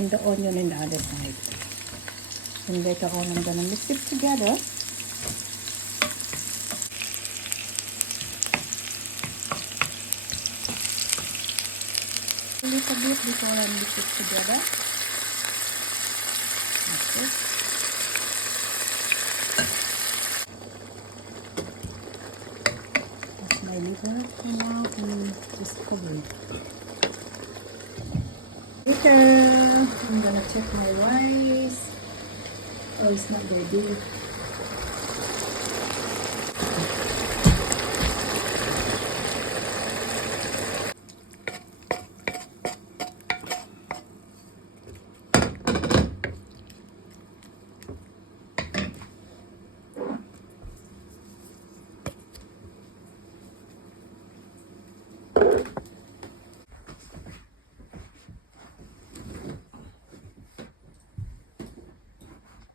and the onion in the other side. And later on, I'm gonna mix it together. A little bit before I mix it together. Okay. That's my liver for now, and just cover it. Later, I'm gonna check my rice. Oh, it's not ready.